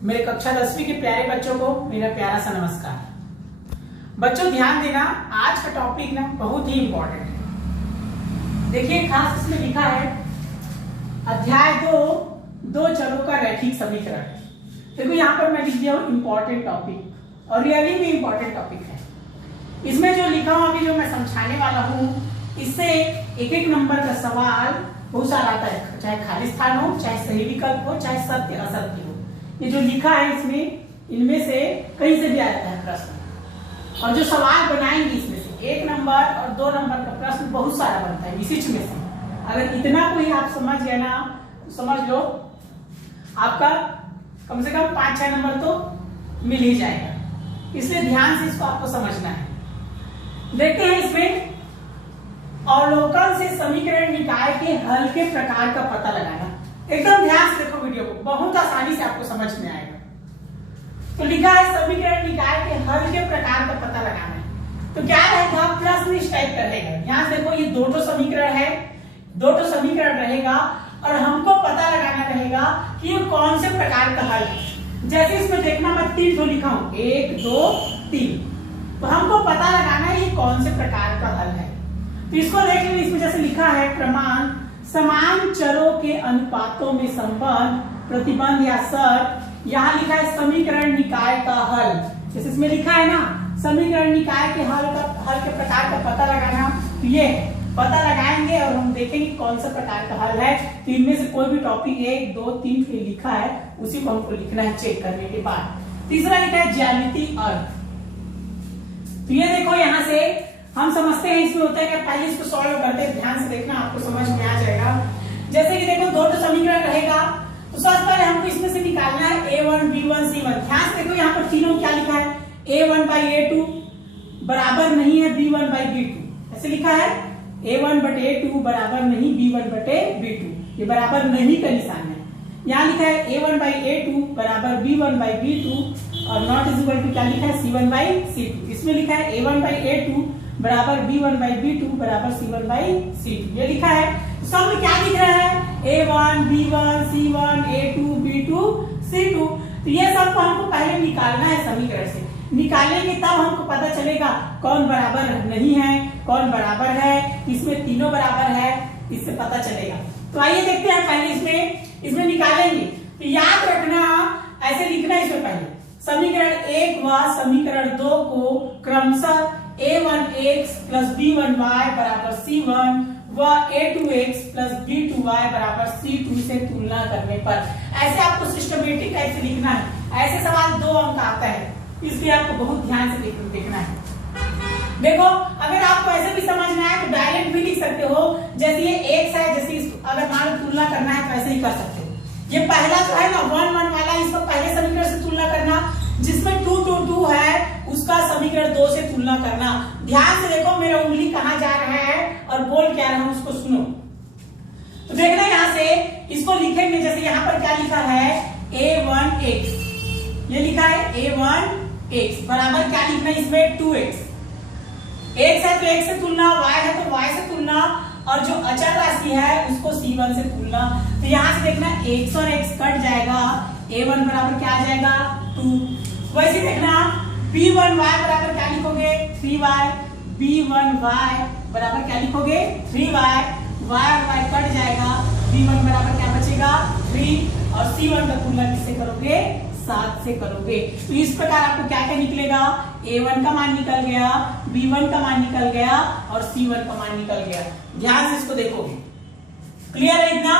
मेरे कक्षा 10वीं के प्यारे बच्चों को मेरा प्यारा सा नमस्कार। बच्चों ध्यान देना, आज का टॉपिक ना बहुत ही इंपॉर्टेंट है। देखिए खास इसमें लिखा है अध्याय 2 चरों का रैखिक समीकरण। देखो यहाँ पर मैं लिख दिया हूँ इंपॉर्टेंट टॉपिक और रियली में इंपॉर्टेंट टॉपिक है। इसमें जो लिखा हूँ अभी जो मैं समझाने वाला हूँ इससे एक एक नंबर का सवाल बहुत सारा आता है, चाहे खाली स्थान हो, चाहे सही विकल्प हो, चाहे सत्य असत्य हो। ये जो लिखा है इसमें इनमें से कहीं से भी आ जाता है प्रश्न, और जो सवाल बनाएंगे इसमें से 1 नंबर और 2 नंबर का प्रश्न बहुत सारा बनता है विशिष्ट में से। अगर इतना कोई आप समझ गए ना तो समझ लो आपका कम से कम 5-6 नंबर तो मिल ही जाएगा। इसलिए ध्यान से इसको आपको समझना है। देखते हैं इसमें अवलोकन से समीकरण निकाय के हल के प्रकार का पता लगाना। एकदम ध्यान से देखो वीडियो को, बहुत आसानी से आपको समझ में आएगा। तो लिखा है समीकरण निकाय के हल के प्रकार का पता लगाना है। तो क्या रहेगा, प्रश्न इस टाइप का रहेगा। यहाँ से देखो ये 2 समीकरण है, 2 समीकरण रहेगा और हमको पता लगाना रहेगा कि ये कौन से प्रकार का हल है। जैसे इसमें देखना मैं 3 तो लिखा हूं, 1 2 3, तो हमको पता लगाना है ये कौन से प्रकार का हल है। तो इसको देख लीजिए, इसमें जैसे लिखा है प्रमाण समान चरों के अनुपातों में संबंध प्रतिबंध या शर्त। यहाँ लिखा है समीकरण निकाय का हल, जैसे इसमें लिखा है ना समीकरण निकाय के हल के प्रकार का पता लगाना। तो ये पता लगाएंगे और हम देखेंगे कौन सा प्रकार का हल है। तो इनमें से कोई भी टॉपिक 1 2 3 पे लिखा है उसी को हमको लिखना है चेक करने के बाद। तीसरा लिखा है ज्यामितीय अर्थ। तो ये देखो यहाँ से हम समझते हैं इसमें होता है कि पहले इसको सॉल्व करते हैं, ध्यान से देखना आपको समझ में आ जाएगा। जैसे कि देखो 2 समीकरण रहेगा तो सबसे पहले हमको इसमें से निकालना है a1 b1 c1। ध्यान से देखो यहाँ पर तीनों क्या लिखा है, a1/a2 बराबर नहीं है b1/b2। ऐसे लिखा है a1/a2 बराबर नहीं b1/b2, ये बराबर नहीं का निशान है। यहाँ लिखा है a1/a2 बराबर b1/b2 और नॉट इज इक्वल टू क्या लिखा है c1/c2। इसमें लिखा है a1/a2 बराबर b1/b2 बराबर c1/c2, ये लिखा है। सब में क्या लिख रहा है a1 b1 c1 a2 b2 c2। तो ये सब को हमको पहले निकालना है समीकरण से। निकालेंगे तब हमको पता चलेगा कौन बराबर नहीं है, कौन बराबर है, इसमें तीनों बराबर है, इससे पता चलेगा। तो आइए देखते हैं पहले इसमें निकालेंगे। तो याद रखना ऐसे लिखना है इसमें पहले समीकरण 1 व समीकरण 2 को क्रमशः a1x + b1y बराबर c1 व a2x + b2y बराबर c2 से तुलना करने पर। ऐसे आपको सिस्टमेटिक टाइप से लिखना है। ऐसे सवाल 2 अंक आता है, इसलिए आपको बहुत ध्यान से देखना है। देखो अगर आपको ऐसे भी समझ में आए तो डायरेक्ट भी लिख सकते हो। जैसे ये x है, जैसे अगर मान तुलना करना है तो ऐसे ही कर सकते हो। ये पहला जो है ना 1 1 वाला, इसको पहले समीकरण से तुलना करना। जिसमें 2 2 2 है उसका समीकरण 2 से तुलना करना। ध्यान से देखो मेरा उंगली कहाँ जा रहा है और बोल क्या रहा हूं उसको सुनो। तो देखना यहाँ से इसको लिखेंगे। जैसे यहाँ पर क्या लिखा है a1x, ये लिखा है a1x बराबर क्या लिखना है इसमें 2x। x है तो x से तुलना, y है तो y से तुलना, और जो अचर राशि है उसको c1 से तुलना। तो यहाँ से देखना x और x कट जाएगा, a1 बराबर क्या आ जाएगा 2। वैसे देखना b1y बराबर क्या लिखोगे 3y, b1y बराबर क्या लिखोगे 3y, y और y कट जाएगा, b1 बराबर क्या बचेगा 3 और c1 का तुलना किससे करोगे 7 से करोगे। तो इस प्रकार आपको क्या क्या निकलेगा, a1 का मान निकल गया, b1 का मान निकल गया और c1 का मान निकल गया। ध्यान से इसको देखोगे, क्लियर है इतना।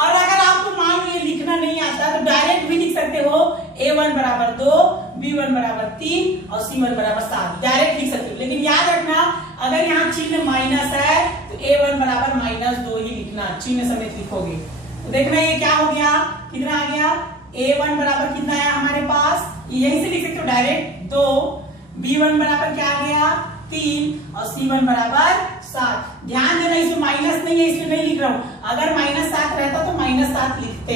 और अगर आपको मान ये लिखना नहीं आता तो डायरेक्ट भी लिख सकते हो a1 बराबर 2 b1 बराबर 3 और c1 बराबर 7, डायरेक्ट लिख सकते हो। लेकिन याद रखना अगर यहाँ चिन्ह माइनस है तो a1 बराबर -2 ही लिखना, चिन्ह समेत लिखोगे। तो देखना ये क्या हो गया, कितना आ गया a1 बराबर कितना है हमारे पास, यही से लिख सकते हो डायरेक्ट 2, b1 बराबर क्या आ गया 3 और c1 बराबर 7। ध्यान देना इसमें माइनस नहीं है, इसलिए नहीं लिख रहा हूं। अगर -7 रहता तो -7 लिखते।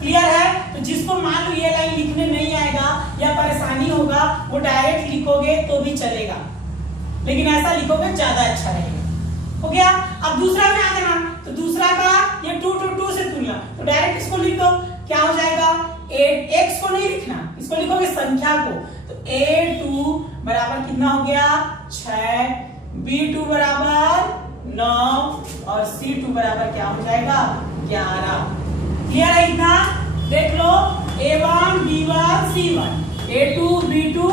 क्लियर है। तो जिसको मान लो ये लाइन लिखने नहीं आएगा या परेशानी होगा वो डायरेक्ट लिखोगे तो भी चलेगा, लेकिन ऐसा लिखोगे ज्यादा अच्छा रहेगा। हो गया। अब दूसरा में आ जाना, तो दूसरा का ये 2 2 2 से तुलना, तो डायरेक्ट इसको लिख दो। क्या हो जाएगा x को नहीं लिखना, इसको लिखोगे संख्या को। तो a2 बराबर कितना हो गया 6, b2 बराबर 9 और c2 बराबर क्या हो जाएगा 11। क्लियर है इतना? देख लो a1 b1 c1, a2 b2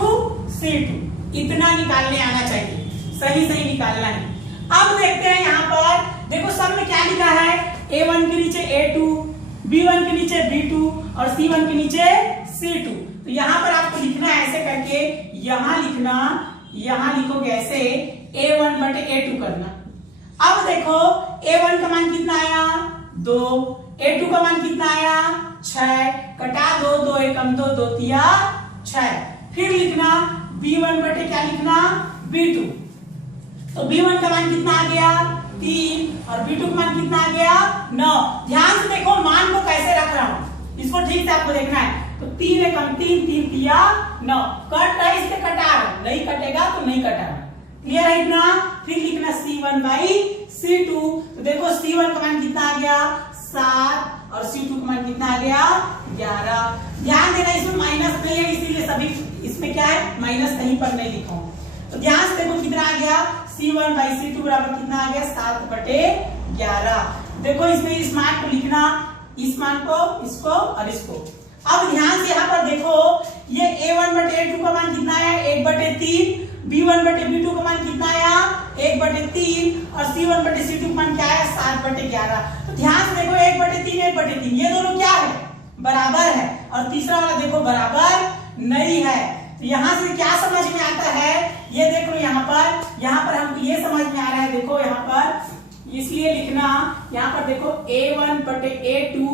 c2, इतना निकालने आना चाहिए, सही सही निकालना है। अब देखते हैं यहाँ पर, देखो सब में क्या लिखा है, a1 के नीचे a2, b1 के नीचे b2 और c1 के नीचे c2। तो यहाँ पर आपको लिखना है ऐसे करके, यहाँ लिखना, यहाँ लिखोगे ऐसे a1 बटे a2 करना। अब देखो a1 का मान कितना आया 2, a2 का मान कितना आया 6, कटा 2, 2 एकम 2, 2 तिया 6। फिर लिखना b1 बटे क्या लिखना b2, तो b1 का मान कितना आ गया 3 और b2 का मान कितना आ गया 9। ध्यान से देखो मान को कैसे रख रहा हूं, इसको ठीक से आपको देखना है। तो 3 एकम 3, 3 तिया 9, कट रहा है इससे कटा रहा, नहीं कटेगा तो नहीं कटा रहा। क्लियर है इतना? फिर लिखना c1 बाई c2, तो देखो c1 का मान कितना आ गया 7 और c2 का मान कितना आ गया 11। ध्यान देना इसमें माइनस नहीं है, इसीलिए सभी इसमें क्या है माइनस कहीं पर नहीं लिखा हूं। तो ध्यान से देखो कितना आ गया c1 बाई c2 बराबर कितना आ गया 7 बटे 11। देखो इसमें इस मान को लिखना, इस मान को, इसको और इसको। अब ध्यान से यहाँ पर देखो ये a1 बटे a2 का मान कितना आया 1 बटे 3, b1 बटे b2 का मान कितना आया 1 बटे 3 और c1 बटे c2 का मान क्या आया 7 बटे 11। तो ध्यान से देखो 1 बटे 3, 1 बटे 3 ये दोनों क्या है बराबर है, और तीसरा वाला देखो बराबर नहीं है। तो यहाँ से क्या समझ में आता है, ये देख लो यहाँ पर हमको ये समझ में आ रहा है, देखो यहाँ पर, इसलिए लिखना यहाँ पर देखो a1 बटे a2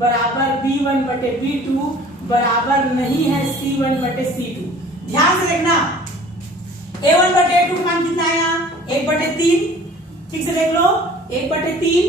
बराबर b1 बटे b2 बराबर नहीं है c1 बटे c2। ध्यान से देखना a1 बटे a2 का मान कितना आया 1 बटे 3, ठीक से देख लो 1 बटे 3,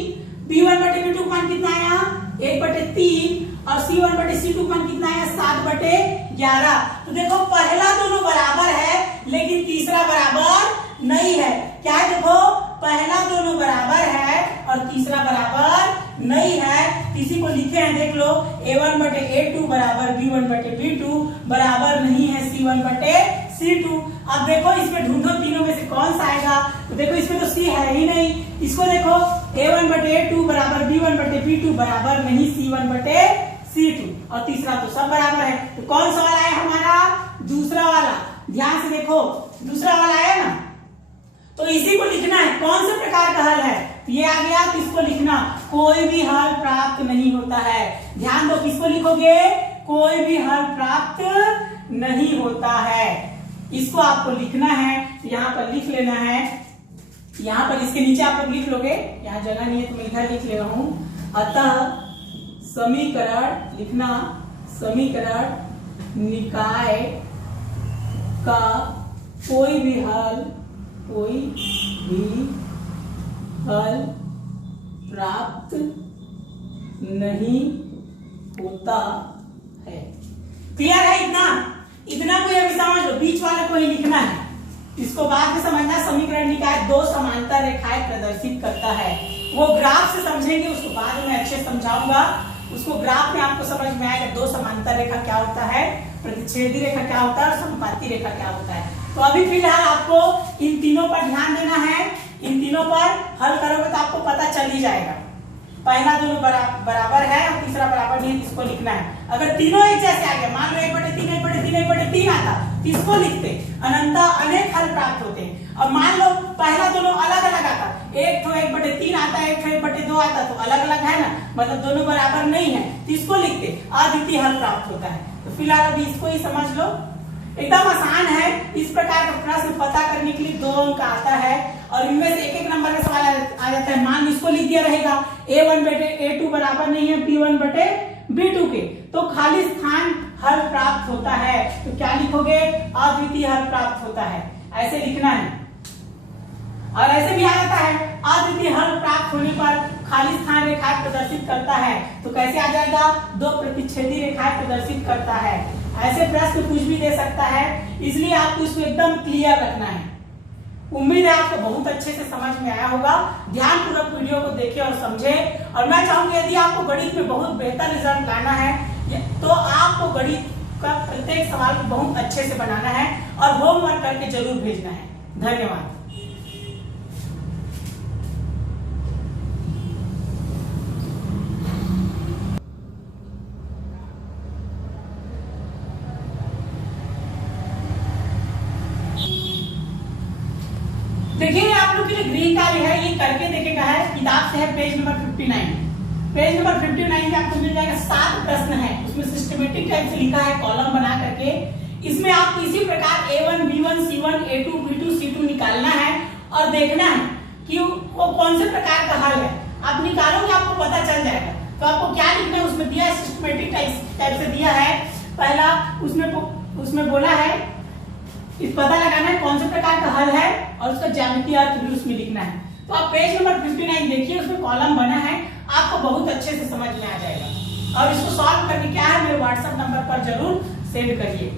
b1 बटे b2 का मान कितना आया 1 बटे 3 और c1 बटे c2 का मान कितना आया 7 बटे 11। तो देखो पहला दोनों बराबर है लेकिन तीसरा बराबर नहीं है। क्या है देखो पहला दोनों बराबर है और तीसरा बराबर नहीं है, किसी को लिखे हैं देख लो a1 बटे a2 बराबर b1 बटे b2 बराबर नहीं है c1 बटे c2। अब देखो इसमें ढूंढो तीनों में से कौन सा आएगा, तो देखो इसमें तो c है ही नहीं। इसको देखो a1 बटे a2 बराबर b1 बटे b2 बराबर नहीं c1 बटे c2, और तीसरा तो सब बराबर है। तो कौन सा वाला है हमारा दूसरा वाला। ध्यान से देखो दूसरा वाला है ना, तो इसी को लिखना है। कौन से प्रकार का हल है, ये आ गया, तो इसको लिखना कोई भी हल प्राप्त नहीं होता है। ध्यान दो किसको लिखोगे, कोई भी हल प्राप्त नहीं होता है, इसको आपको लिखना है। तो यहाँ पर लिख लेना है, यहाँ पर इसके नीचे आप लोग लिख लोगे, यहाँ जगह नहीं है तो मैं इधर लिख ले रहा हूं। अतः समीकरण लिखना, समीकरण निकाय का कोई भी हल प्राप्त नहीं होता है। क्लियर है इतना? इतना को अभी समझ लो, बीच वाले को ही लिखना है, इसको बाद में समझना। समीकरण निकाय दो समांतर रेखाएं प्रदर्शित करता है, वो ग्राफ से समझेंगे, उसको बाद में अच्छे समझाऊंगा। उसको ग्राफ में आपको समझ में आएगा दो समांतर रेखा क्या होता है, प्रतिच्छेदी रेखा क्या होता है और समपाती रेखा क्या होता है। तो अभी फिलहाल आपको इन तीनों पर ध्यान देना है, इन तीनों पर हल करोगे तो आपको पता चल ही जाएगा। पहला दोनों बराबर है और तीसरा बराबर नहीं है, इसको लिखना है। अगर तीनों एक जैसे आ गया, मान लो 1 बटे 3, 1 बटे 3, 1 बटे 3 आता, तो इसको लिखते, अनंता अनेक हल प्राप्त होते। और मान लो पहला दोनों अलग अलग आता, एक तो 1 बटे 3 आता, एक तो 1 बटे 2 आता, तो अलग अलग है ना, मतलब दोनों बराबर नहीं है, तो इसको लिखते, अद्वितीय हल प्राप्त होता है। तो फिलहाल अभी इसको ही समझ लो, एकदम आसान है। इस प्रकार का प्रश्न पता करने के लिए 2 अंक आता है और इनमें से एक नंबर का सवाल आ जाता है। मान इसको लिख दिया रहेगा a1 बटे a2 बराबर नहीं है b1 बटे b2 के, तो खाली स्थान हल प्राप्त होता है। तो क्या लिखोगे, अद्वितीय हल प्राप्त होता है, ऐसे लिखना है। और ऐसे भी आ जाता है अद्वितीय हल प्राप्त होने पर खाली स्थान रेखाएं प्रदर्शित करता है, तो कैसे आ जाएगा, दो प्रतिच्छेदी रेखाएं प्रदर्शित करता है। ऐसे प्रश्न कुछ भी दे सकता है, इसलिए आपको इसको एकदम क्लियर रखना है। उम्मीद है आपको बहुत अच्छे से समझ में आया होगा। ध्यानपूर्वक वीडियो को देखें और समझें। और मैं चाहूंगी यदि आपको गणित में बहुत बेहतर रिजल्ट लाना है, तो आपको गणित का प्रत्येक सवाल को बहुत अच्छे से बनाना है और होमवर्क करके जरूर भेजना है। धन्यवाद। देखिए आप लोग के लिए गृह कार्य है, ये करके देखेगा है, किताब से है पेज नंबर 59। पेज नंबर 59 में आपको मिल जाएगा 7 प्रश्न है, उसमें सिस्टमेटिक टाइप से लिखा है कॉलम बना करके। इसमें आप इसी प्रकार A1 B1 C1 A2 B2 C2 निकालना है और देखना है कि वो कौन से प्रकार का हल है। आप निकालोगे आपको पता चल जाएगा। तो आपको क्या लिखना है, उसमें दिया है सिस्टमेटिक टाइप से दिया है। पहला उसमें बोला है इस पता लगाना है कौन से प्रकार का हल है और उसका ज्यामितीय अर्थ भी उसमें लिखना है। तो आप पेज नंबर 59 देखिए, उसमें कॉलम बना है, आपको बहुत अच्छे से समझ में आ जाएगा। और इसको सॉल्व करके क्या है मेरे व्हाट्सएप नंबर पर जरूर सेंड करिए।